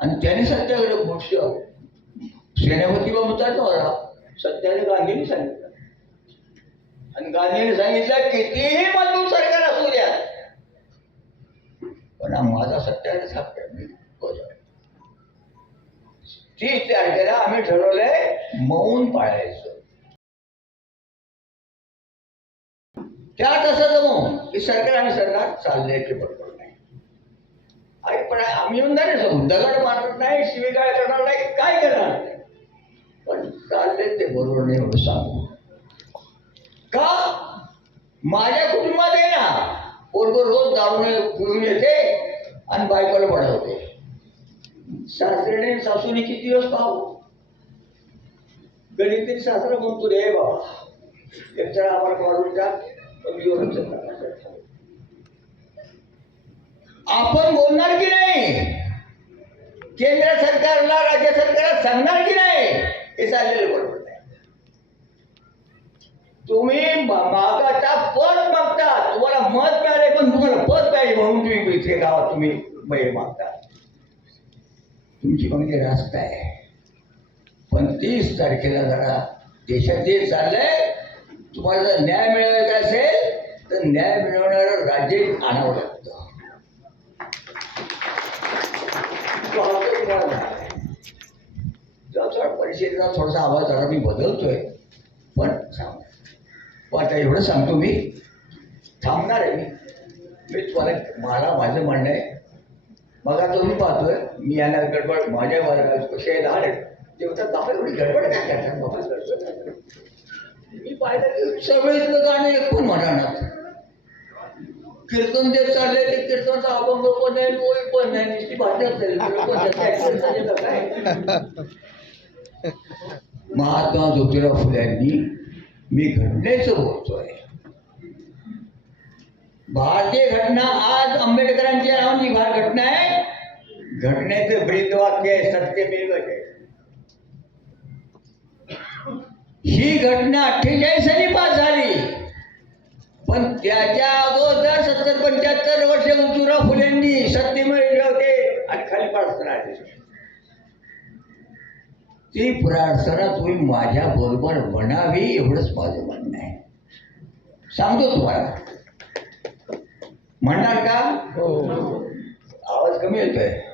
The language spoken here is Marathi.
आणि त्याने सत्याग्रह गोष्ट सेनापती बाबूचा मला सत्याने गांधीने सांगितलं. आणि गांधीने सांगितलं कितीही मजबूत सरकार असू द्या. पण माझा सत्याने सापडा मी बजावेन. तारखेला आम्ही ठरवलंय मौन पाळायचं. त्यात असं जमू की सरकार आणि सरकार चाललंय की बरोबर. अरे पण आम्ही येऊन नाही दगड मारत नाही शिवीगाळ करणार नाही काय करणार? पण चालले ते बरोबर नाही एवढं सांगू का? माझ्या कुटुंबात आहे ना पोरगो रोज दारू पिऊन येते आणि बायकोला पडवते. सासरेने सासूने किती दिवस पाहू? कधीतरी सासरा म्हणतो रे बाबा. एक आम्हाला काढून टाक पण येऊनच आपण बोलणार की नाही? केंद्र सरकारला राज्य सरकारला सांगणार की नाही? हे चाललेलं बरोबर तुम्ही मागाचा पद मागता. तुम्हाला मत मिळाले पण तुम्हाला पद पाहिजे म्हणून तुम्ही इथे गावात तुम्ही मागता. तुमची म्हणजे रास्त आहे. पण तीस तारखेला जरा देशात जे चाललंय तुम्हाला जर न्याय मिळवायचा असेल तर न्याय मिळवणारं राज्य आणावं लागतं तो आता तुम्हाला नाही. जेव्हा थोडा परिषदेचा थोडासा आवाज जरा मी बदलतोय. पण सांग पण हो, आता एवढं सांगतो मी. थांबणार आहे मी. मी तुम्हाला मला माझं म्हणणं आहे. मग आता तुम्ही पाहतोय मी यांना गडबड माझ्या वर्गात कसे लहान आहेत. ते म्हणतात बाबा एवढी गडबड काय करतात? बाबा गडबड काय मी पाहिलं की सगळेच गाणे कोण म्हणणार कीर्तन जे चालले ते कीर्तनचा अभंग पण नाही ओळी पण नाही नुसती भाषा चालली काय महात्मा ज्योतिराव फुल्यांनी मी घटनेचं बोलतोय. भारतीय घटना आज आंबेडकरांची नावाची भार घटना आहे. घटनेचं ब्रीद वाक्य आहे सत्य मिळवत ही घटना अठ्ठेचाळीस साली पास झाली. पण त्याच्या अगोदर सत्तर पंच्याहत्तर वर्ष उचुरा फुलेंनी सत्य होते आणि खाली पास आहे. ती प्रार्थना तुम्ही माझ्या बरोबर म्हणावी एवढंच माझं म्हणणं आहे. सांगतो तुम्हाला. म्हणणार का? आवाज कमी येतोय.